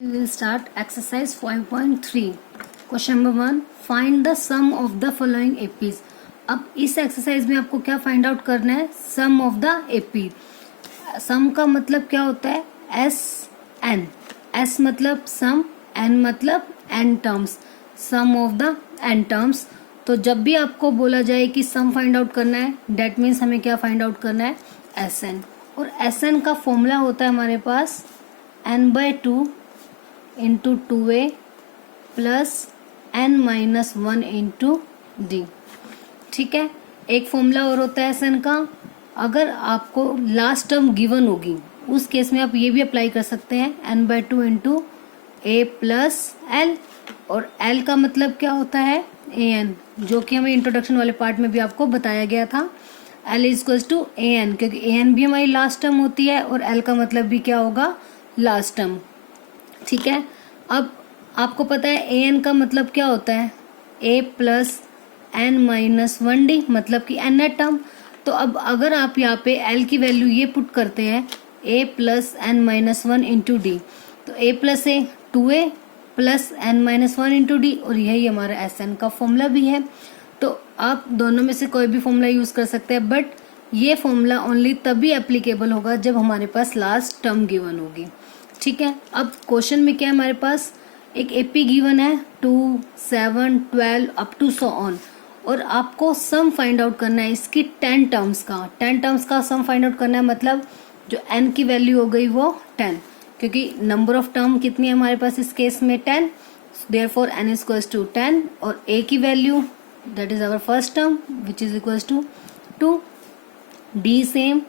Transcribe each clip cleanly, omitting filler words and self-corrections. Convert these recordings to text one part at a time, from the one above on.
We will start exercise 5.3. Question number 1. Find the sum of the following APs. अब इस exercise में आपको क्या फाइंड आउट करना है? Sum of the AP. Sum का मतलब क्या होता है? S N. एस मतलब सम, एन मतलब N terms. Sum of the N terms. तो जब भी आपको बोला जाए कि सम फाइंड आउट करना है, डेट मीन्स हमें क्या फाइंड आउट करना है? S N. और एस एन का फॉर्मूला होता है हमारे पास n/2 into 2a plus n-1 into D. ठीक है. एक फॉर्मूला और होता है एस का. अगर आपको लास्ट टर्म गिवन होगी उस केस में आप ये भी अप्लाई कर सकते हैं n/2 इंटू ए प्लस एल. और एल का मतलब क्या होता है? ए एन, जो कि हमें इंट्रोडक्शन वाले पार्ट में भी आपको बताया गया था. L is equal to A N, क्योंकि ए एन भी हमारी लास्ट टर्म होती है और एल का मतलब भी क्या होगा? Last term. ठीक है. अब आपको पता है ए एन का मतलब क्या होता है? ए प्लस n-1 डी, मतलब कि एन है टर्म. तो अब अगर आप यहाँ पे एल की वैल्यू ये पुट करते हैं ए प्लस n-1 इंटू डी, तो ए प्लस ए 2a plus n-1 into D, और यही हमारा एस एन का फॉर्मूला भी है. तो आप दोनों में से कोई भी फॉर्मूला यूज कर सकते हैं, बट ये फॉर्मूला ओनली तभी एप्लीकेबल होगा जब हमारे पास लास्ट टर्म गिवन होगी. ठीक है. अब क्वेश्चन में क्या है? हमारे पास एक एपी गिवन है 2, 7, 12 अप टू सो ऑन, और आपको सम फाइंड आउट करना है इसकी 10 टर्म्स का. 10 टर्म्स का सम फाइंड आउट करना है, मतलब जो n की वैल्यू हो गई वो 10, क्योंकि नंबर ऑफ टर्म कितनी है हमारे पास इस केस में? 10. देयरफॉर n इज इक्वल्स टू 10, और a की value that is our first term which is equals to 2. d same,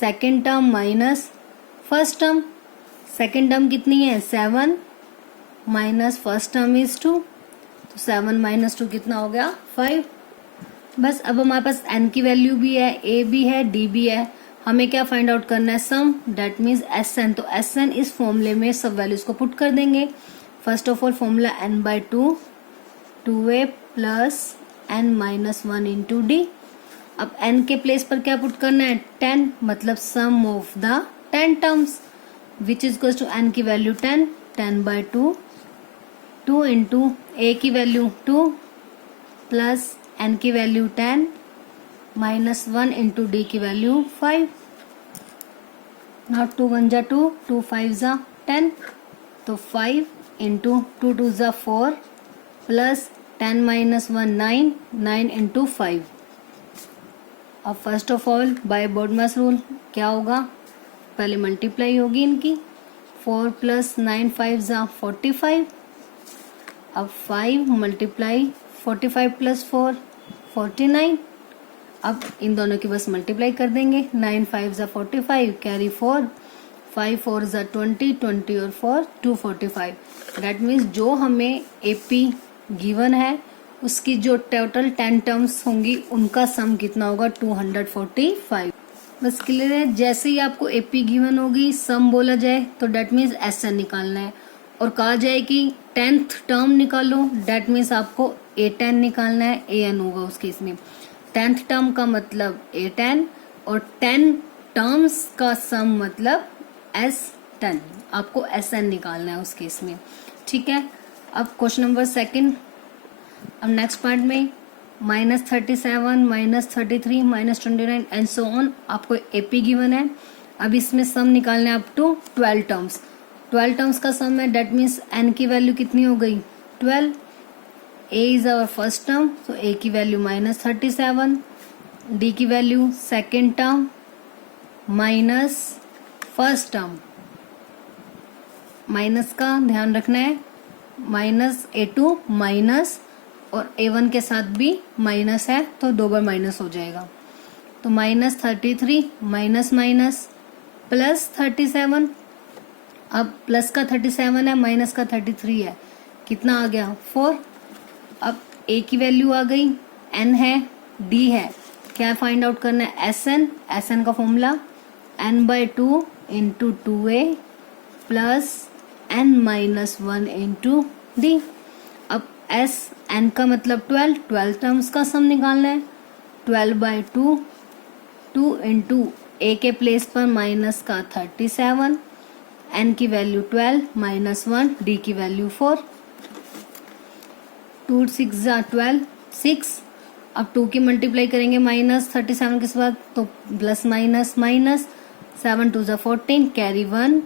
second term minus first term. Second term कितनी है? 7 माइनस फर्स्ट टर्म इज 2, तो 7 माइनस 2 कितना हो गया? 5. बस. अब हमारे पास n की वैल्यू भी है, a भी है, d भी है. हमें क्या फाइंड आउट करना है? Sum, that means S N. तो एस एन इस फॉर्मूले में सब वैल्यूज को पुट कर देंगे. First of all formula n/2 2a plus n-1 into D. अब n के प्लेस पर क्या पुट करना है? 10, मतलब sum of the 10 terms which is equal to n की वैल्यू 10, 10/2 2 इंटू ए की वैल्यू 2 प्लस n की वैल्यू 10 माइनस 1 इंटू डी की वैल्यू 5. नॉट 2 1 जा 2, 2 5 जा 10, तो 5 इंटू 2 2 जा 4 प्लस 10 माइनस 1 9, 9 इंटू 5. अब first of all by BODMAS rule क्या होगा? पहले मल्टीप्लाई होगी इनकी. 4 प्लस 9 5 जा 45. अब 5 मल्टीप्लाई 45 प्लस 4 49. अब इन दोनों की बस मल्टीप्लाई कर देंगे. 9 5 जा 45, कैरी 4, 5 4 जा 20, 20 और 4 245. दैट मीन्स जो हमें एपी गिवन है उसकी जो टोटल 10 टर्म्स होंगी उनका सम कितना होगा? 245. बस क्लियर है. जैसे ही आपको एपी गिवन होगी, सम बोला जाए तो डेट मीन्स एस एन निकालना है, और कहा जाए कि 10th टर्म निकालो, डेट मीन्स आपको A10 निकालना है. ए एन होगा उस केस में. 10th टर्म का मतलब A10, और 10 टर्म्स का सम मतलब S10. आपको SN निकालना है उस केस में. ठीक है. अब क्वेश्चन नंबर सेकंड. अब नेक्स्ट पार्ट में -37 -33 -29 एंड सो ऑन आपको एपी गिवन है. अब इसमें सम निकालना है अप टू 12 टर्म्स. 12 टर्म्स का सम है, डेट मीन्स n की वैल्यू कितनी हो गई? 12. a is our first term, तो a की वैल्यू -37, d की value second term minus first term. Minus का ध्यान रखना है, -a2 माइनस, और a1 के साथ भी माइनस है तो 2 बार माइनस हो जाएगा. तो -33 माइनस माइनस प्लस 37. अब प्लस का 37 है, माइनस का 33 है, कितना आ गया? 4. अब a की वैल्यू आ गई, n है, d है, क्या फाइंड आउट करना है? एस एन का formula n/2 into 2a plus n-1 into D. अब एस एन का मतलब 12 टर्म्स का सम निकालना है. 12/2 2 इंटू ए के प्लेस पर माइनस का 37, एन की वैल्यू 12 -1, डी की वैल्यू 4, 2 6 जा 12 6। अब 2 की मल्टीप्लाई करेंगे -37 के बाद तो प्लस माइनस माइनस, 7 2 जा 14, कैरी 1,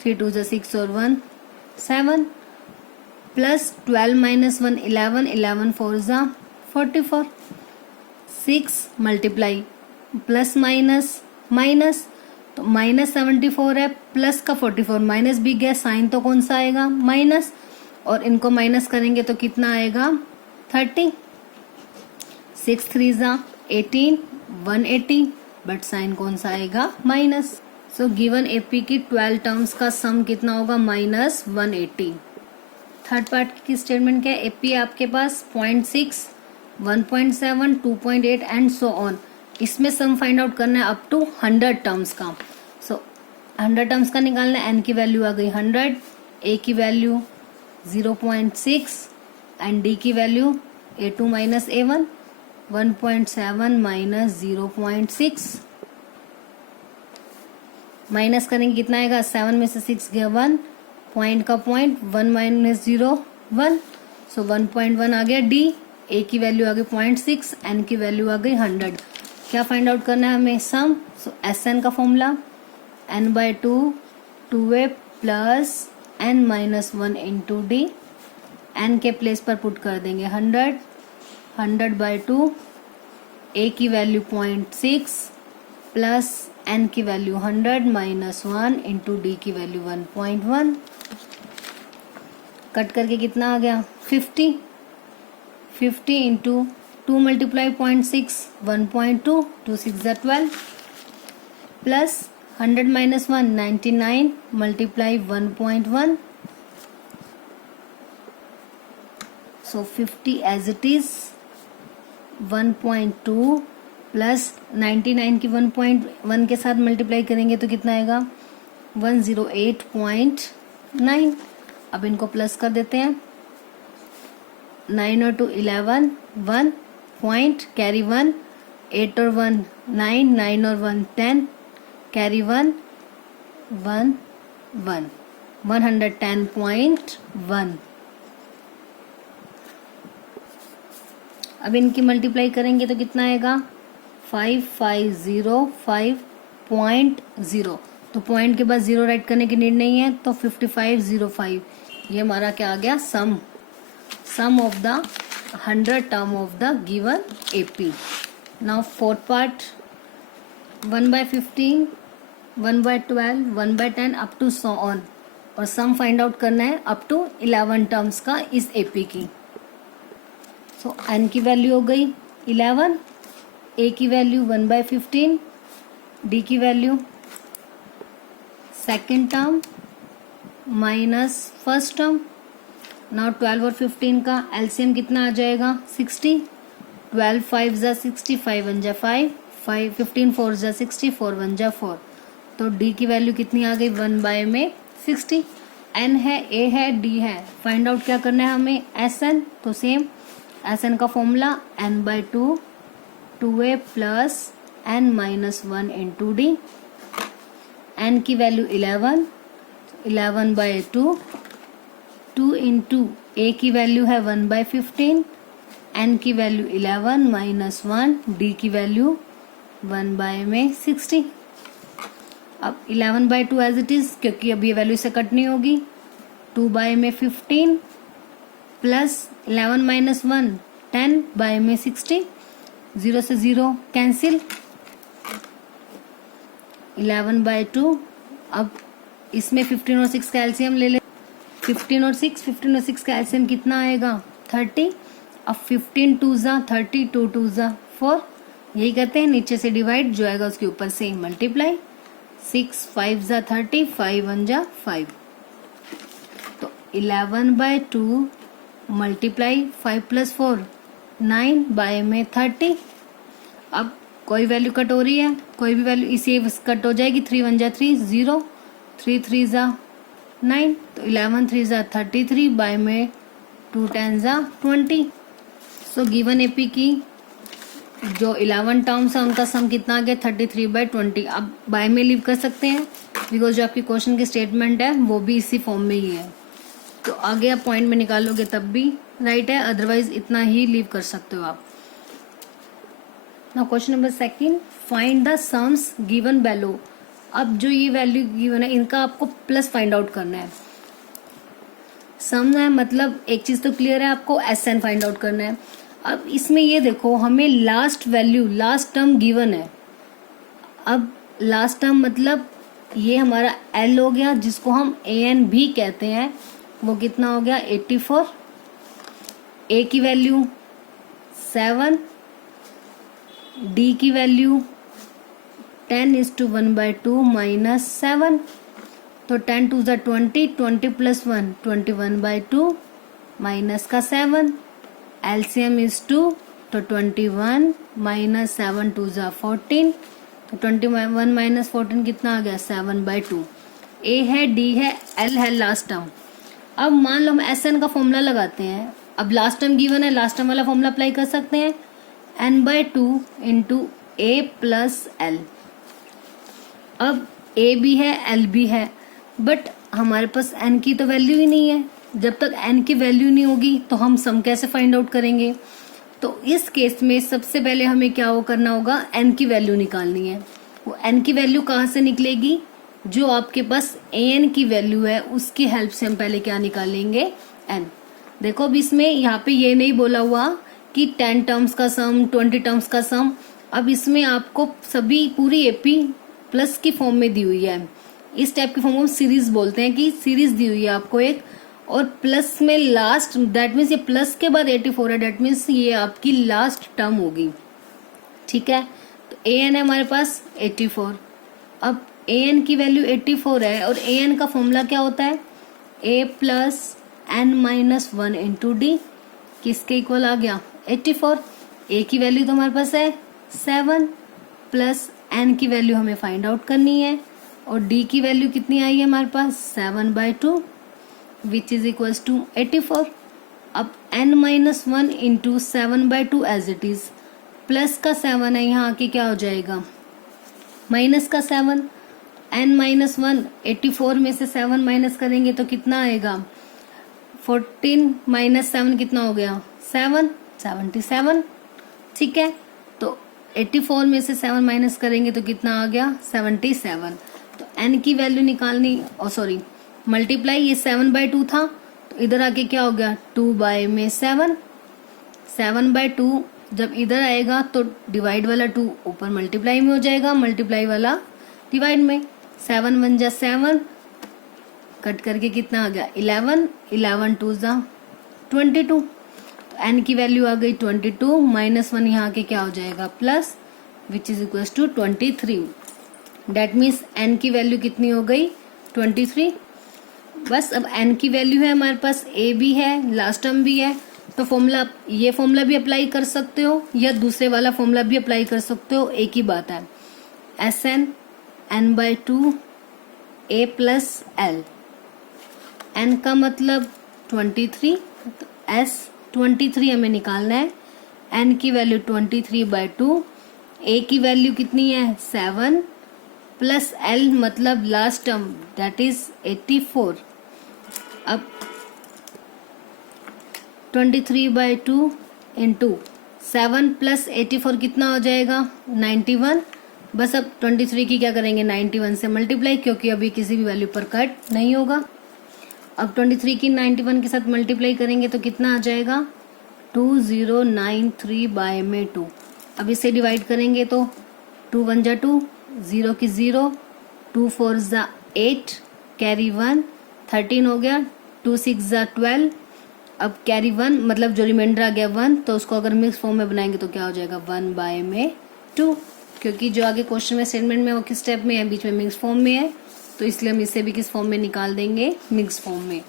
3 2 जा 6 और 1 7, प्लस 12 -1 11, 11 4 जा 44, 6 मल्टीप्लाई प्लस माइनस माइनस, तो -74 है, प्लस का 44, माइनस भी गया, साइन तो कौन सा आएगा माइनस, और इनको माइनस करेंगे तो कितना आएगा 30, 6 3 जा 18, 180, बट साइन कौन सा आएगा माइनस। सो गिवन एपी की 12 टर्म्स का सम कितना होगा -180। थर्ड पार्ट की स्टेटमेंट क्या है, एपी आपके पास 0.6, 1.7, 2.8 एंड सो ऑन। इसमें सम फाइंड आउट करना है अप टू 100 टर्म्स का। सो 100 टर्म्स का निकालना है, एन की वैल्यू आ गई 100, ए की वैल्यू 0.6 एंड डी की value a2 minus a1, 1.7 minus 0.6, minus करेंगे कितना आएगा, 7 में से 6 गया 1, पॉइंट का पॉइंट, 1 माइनस 0 1, सो 1.1 आ गया डी, ए की वैल्यू आ गई 0.6, एन की वैल्यू आ गई 100। क्या फाइंड आउट करना है हमें सम, सो एस एन का formula n/2 2a plus n minus 1 into D, N के प्लेस पर पुट कर देंगे 100, 100/2, ए की वैल्यू 0.6 प्लस एन की वैल्यू 100 माइनस 1 इंटू डी की वैल्यू 1.1, कट करके कितना आ गया 50, 50 इंटू 2 मल्टीप्लाई 0.6 1.2, 2 6 जा 12, plus 100 minus 1 99 multiply 1.1, so 50 as it is, 1.2 plus 99 की 1.1 के साथ मल्टीप्लाई करेंगे तो कितना आएगा 108.9। अब इनको प्लस कर देते हैं, 9 और 2 11, 1 पॉइंट कैरी 1, 8 और 1 9, 9 और 1 10, कैरी 1 1 1, 110.1। अब इनकी मल्टीप्लाई करेंगे तो कितना आएगा 5505.0, तो पॉइंट के बाद 0 राइट करने की नीड नहीं है, तो 5505 ये हमारा क्या आ गया sum of the 100 term of the given AP. Now fourth part, 1/15, 1/12, 1/10 up to so on, और सम फाइंड आउट करना है अप टू 11 टर्म्स का इस एपी की। सो एन की वैल्यू हो गई 11, ए की वैल्यू 1/15, डी की value second term minus first term. Now 12 और 15 का एलसीएम कितना आ जाएगा 60, 12 5 जा 60, 5 1 जा 5, 15 4 जा 60, 4 1 जा 4, तो डी की वैल्यू कितनी आ गई 1/60। एन है, ए है, डी है, फाइंड आउट क्या करना है हमें एस एन, तो सेम एस एन का formula n/2 2a plus n minus 1 into D, N की वैल्यू 11, 11/2, 2 इंटू ए की वैल्यू है 1/15, एन की वैल्यू 11 माइनस 1, डी की वैल्यू 1/60। अब 11/2 एज इट इज, क्योंकि अब ये वैल्यू से कट नहीं होगी, 2/15 प्लस 11 माइनस 1 10/60, 0 से 0 कैंसिल, 11/2। अब इसमें 15 और 6 का एलसीएम ले ले, 15 और 6 का एलसीएम कितना आएगा 30। अब 15 2 जा 30, 2 2 जा 4, यही कहते हैं नीचे से डिवाइड, जो आएगा उसके ऊपर से मल्टीप्लाई, 6 5 जा 30, 5 1 जा 5, तो 11/2 मल्टीप्लाई 5 प्लस 4 9 बाय में 30। अब कोई वैल्यू कट हो रही है, कोई भी वैल्यू इसी कट हो जाएगी, 3 1 जा 3 0, 3 3 जा 9, तो 11 3 जा 33 बाय में 2 10 जा 20। सो गिवन एपी की जो 11 टर्म्स है उनका सम कितना आ गया 33/20। अब बाय में लीव कर सकते हैं, बिकॉज जो आपकी क्वेश्चन की स्टेटमेंट है वो भी इसी फॉर्म में ही है। तो आगे आप पॉइंट में निकालोगे तब भी राइट है, अदरवाइज इतना ही लीव कर सकते हो आप। Now question number second, find the sums given below. अब जो ये वैल्यू गिवन है इनका आपको प्लस फाइंड आउट करना है। सम है मतलब एक चीज तो क्लियर है, आपको एस एन फाइंड आउट करना है। अब इसमें ये देखो हमें last value last term given है। अब लास्ट टर्म मतलब ये हमारा एल हो गया जिसको हम ए एन भी कहते हैं, वो कितना हो गया 84। ए की वैल्यू 7, डी की वैल्यू 10:1/2 माइनस 7, तो 10 2 20, 20 + 1 21/2 माइनस का 7, एलसीएम इज 2, तो 21 माइनस 7 2 14, तो 21 माइनस 14 कितना आ गया 7/2। ए है, डी है, एल है लास्ट टर्म। अब मान लो हम एस एन का फॉर्मूला लगाते हैं। अब लास्ट टर्म गिवन है, लास्ट टर्म वाला फॉर्मूला अप्लाई कर सकते हैं, n/2 इंटू ए प्लस एल। अब ए भी है एल भी है, बट हमारे पास एन की तो वैल्यू ही नहीं है। जब तक एन की वैल्यू नहीं होगी तो हम सम कैसे फाइंड आउट करेंगे। तो इस केस में सबसे पहले हमें क्या वो करना होगा, एन की वैल्यू निकालनी है। वो एन की वैल्यू कहाँ से निकलेगी, जो आपके पास ए एन की वैल्यू है उसकी हेल्प से हम पहले क्या निकालेंगे, एन। देखो अब इसमें यहाँ पे ये नहीं बोला हुआ कि 10 टर्म्स का सम 20 टर्म्स का सम। अब इसमें आपको सभी पूरी एपी प्लस की फॉर्म में दी हुई है। इस टाइप की फॉर्म को सीरीज बोलते हैं कि सीरीज दी हुई है आपको एक, और प्लस में लास्ट, दैट मीन्स ये प्लस के बाद 84 है, दैट मीन्स ये आपकी लास्ट टर्म होगी। ठीक है, तो ए एन है हमारे पास 84। अब ए एन की वैल्यू 84 है और ए एन का फॉर्मूला क्या होता है, A plus N minus 1 into D, किसके इक्वल आ गया 84। ए की वैल्यू तो हमारे पास है 7 प्लस एन की वैल्यू हमें फाइंड आउट करनी है, और डी की वैल्यू कितनी आई है हमारे पास 7/2 विच इज इक्वल्स टू 84। अब n minus 1 into 7/2 as it is, plus का 7 है यहाँ आके क्या हो जाएगा माइनस का 7, n माइनस 1 84 में से 7 माइनस करेंगे तो कितना आएगा 14 माइनस 7 कितना हो गया 7, 77। ठीक है, तो 84 में से 7 माइनस करेंगे तो कितना आ गया 77। तो n की वैल्यू निकालनी, सॉरी मल्टीप्लाई, ये 7/2 था तो इधर आके क्या हो गया 2 में 7, 7/2 जब इधर आएगा तो डिवाइड वाला 2 ऊपर मल्टीप्लाई में हो जाएगा, मल्टीप्लाई वाला डिवाइड में, 7 1 जा 7, कट करके कितना आ गया 11, 11 2 जा 22। तो n की वैल्यू आ गई 22, माइनस 1 यहाँ के क्या हो जाएगा plus, which is equal to 23। That means n की वैल्यू कितनी हो गई 23। बस अब n की वैल्यू है हमारे पास, a भी है लास्ट टर्म भी है, तो फॉर्मूला, ये फॉर्मूला भी अप्लाई कर सकते हो या दूसरे वाला फॉर्मूला भी अप्लाई कर सकते हो, एक ही बात है। Sn n/2 a plus L, n का मतलब 23, तो s 23 हमें निकालना है, n की वैल्यू 23/2, a की वैल्यू कितनी है 7 प्लस l मतलब लास्ट टर्म दैट इज 84। अब 23/2 इंटू 7 प्लस 84 कितना हो जाएगा 91। बस अब 23 की क्या करेंगे 91 से मल्टीप्लाई, क्योंकि अभी किसी भी वैल्यू पर कट नहीं होगा। अब 23 की 91 के साथ मल्टीप्लाई करेंगे तो कितना आ जाएगा 2093 में 2। अब इसे डिवाइड करेंगे तो 2 1 जा 2, 0 की 0, 2 4 जा 8, कैरी 1, 13 हो गया, 2 6 जा 12। अब कैरी 1 मतलब जो रिमाइंडर आ गया 1, तो उसको अगर मिक्स फॉर्म में बनाएंगे तो क्या हो जाएगा 1 में 2, क्योंकि जो आगे क्वेश्चन में स्टेटमेंट में वो किस स्टेप में है, बीच में मिक्स फॉर्म में है, तो इसलिए हम इसे भी किस फॉर्म में निकाल देंगे मिक्स फॉर्म में।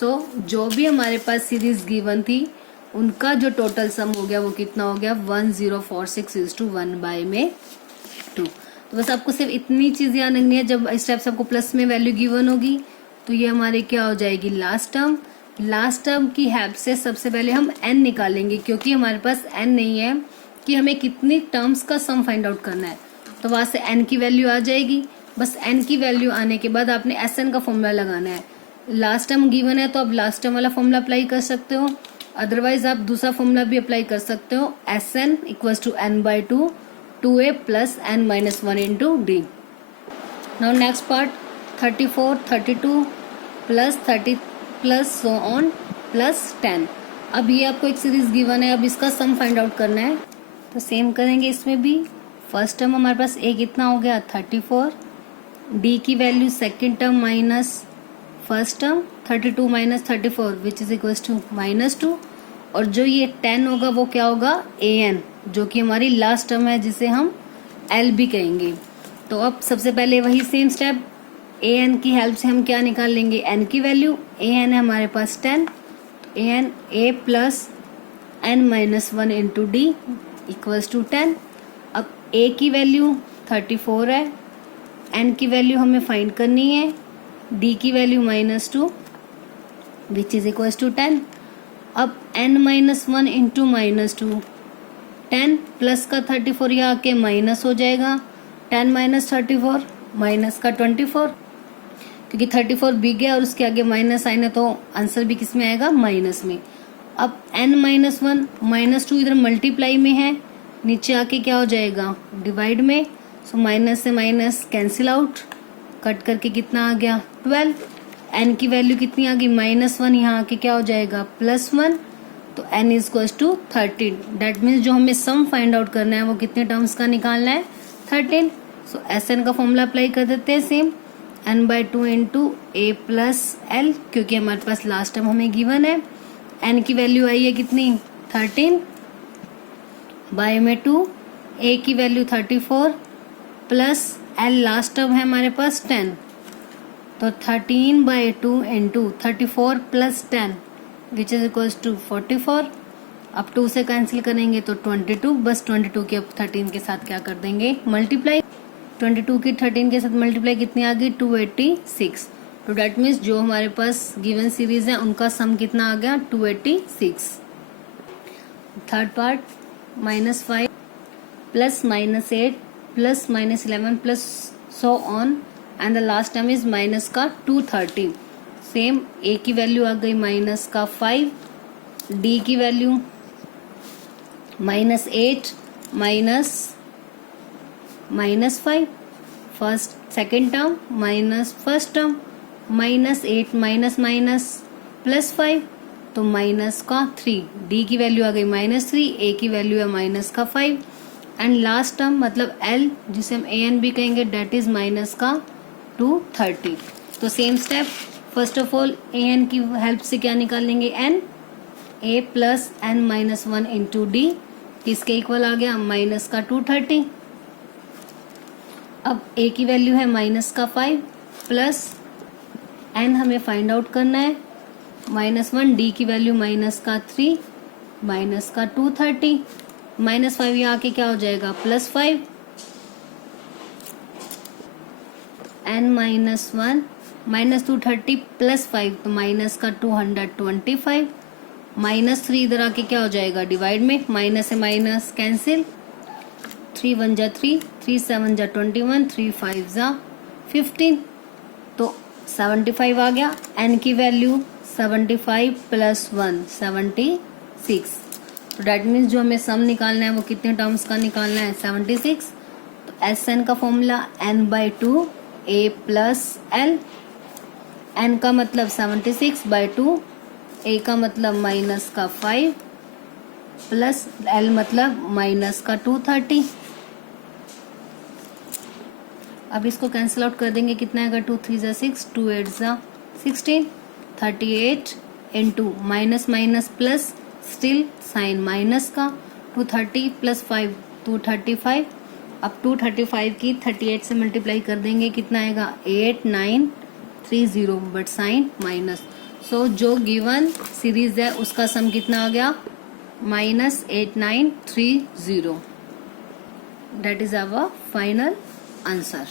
सो जो भी हमारे पास सीरीज गिवन थी उनका जो टोटल सम हो गया वो कितना हो गया 1046:1 में 2। तो बस आपको सिर्फ इतनी चीज़ याद रखनी है, जब इस टाइप से आपको प्लस में वैल्यू गिवन होगी तो ये हमारे क्या हो जाएगी लास्ट टर्म। लास्ट टर्म की हेल्प से सबसे पहले हम n निकालेंगे, क्योंकि हमारे पास n नहीं है कि हमें कितनी टर्म्स का सम फाइंड आउट करना है, तो वहाँ से n की वैल्यू आ जाएगी। बस n की वैल्यू आने के बाद आपने Sn का फॉर्मूला लगाना है। लास्ट टर्म गिवन है तो आप लास्ट टर्म वाला फॉर्मूला अप्लाई कर सकते हो, अदरवाइज आप दूसरा फॉर्मूला भी अप्लाई कर सकते हो। Sn equals to n/2 2a plus n-1 into D. Now next part 34, 32 plus 30 plus so on plus 10। अब ये आपको एक सीरीज गिवन है, अब इसका सम फाइंड आउट करना है। तो सेम करेंगे इसमें भी। फर्स्ट टर्म हमारे पास a कितना हो गया 34, d की value second term minus first term 32 minus 34 which is equals to -2, और जो ये 10 होगा वो क्या होगा an, जो कि हमारी लास्ट टर्म है जिसे हम l भी कहेंगे। तो अब सबसे पहले वही सेम स्टेप, an की हेल्प से हम क्या निकाल लेंगे n की वैल्यू। an है हमारे पास 10, तो an a plus n-1 into D equals to 10। अब a की वैल्यू 34 है, n की वैल्यू हमें फाइंड करनी है, d की value -2 which is equals to 10। अब n-1 इंटू -2, 10 प्लस का 34 यहाँ आके माइनस हो जाएगा, 10 माइनस 34 माइनस का 24, क्योंकि 34 बिग है और उसके आगे माइनस साइन है तो आंसर भी किस में आएगा माइनस में। अब n-1 -2 इधर मल्टीप्लाई में है, नीचे आके क्या हो जाएगा डिवाइड में, सो माइनस से माइनस कैंसिल आउट, कट करके कितना आ गया 12। n की वैल्यू कितनी आ गई -1, यहाँ आके क्या हो जाएगा +1, तो n is equal to 13। That means जो हमें सम फाइंड आउट करना है वो कितने टर्म्स का निकालना है 13। सो Sn का फॉर्मूला अप्लाई कर देते हैं same, n/2 into a plus l, क्योंकि हमारे पास लास्ट टर्म हमें गिवन है। n की वैल्यू आई है कितनी 13 बाय में 2, a की value 34 plus l last term है हमारे पास 10, तो 13/2 into 34 plus 10 which is equals to 44। अब 2 से कैंसिल करेंगे तो 22, बस 22 के अब 13 के साथ क्या कर देंगे मल्टीप्लाई, 22 की 13 के साथ मल्टीप्लाई कितनी आ गई 286। तो डेट मीन्स जो हमारे पास गिवन सीरीज है उनका सम कितना आ गया 286। Third part -5 plus -8 plus -11 plus so on and the last term is minus का 230। सेम a की वैल्यू आ गई -5, d की value -8 -5, first second term minus first term -8 minus +5, तो माइनस का 3, d की वैल्यू आ गई -3, a की वैल्यू है माइनस का 5, एंड लास्ट टर्म मतलब l जिसे हम an भी कहेंगे डेट इज माइनस का 230। तो same step, first of all an की हेल्प से क्या निकाल लेंगे n, a plus n-1 into D किसके इक्वल आ गया माइनस का 230। अब a की वैल्यू है माइनस का 5 प्लस n हमें फाइंड आउट करना है -1, d की वैल्यू माइनस का 3 माइनस का 230, -5 यहाँ आके क्या हो जाएगा +5, n-1 -230 +5 तो माइनस का 225, -3 इधर आके क्या हो जाएगा डिवाइड में, माइनस से माइनस कैंसिल, 3 1 जा 3, 3 7 जा 21, 3 5 जा 15, तो 75 आ गया। n की वैल्यू 75 प्लस 1 76, तो डेट मीन्स जो हमें सम निकालना है वो कितने टर्म्स का निकालना है 76। तो Sn का formula n/2 a plus l, n का मतलब 76/2, a का मतलब माइनस का 5 प्लस l मतलब माइनस का 230। अब इसको कैंसिल आउट कर देंगे, कितना आएगा 2 3 जा 6, 2 8 जा 16, 38 into minus minus plus still sign minus का 230 प्लस 5 235। अब 235 की 38 से मल्टीप्लाई कर देंगे, कितना आएगा 8930, बट साइन माइनस। सो जो गिवन सीरीज है उसका सम कितना आ गया -8930। That is our final answer.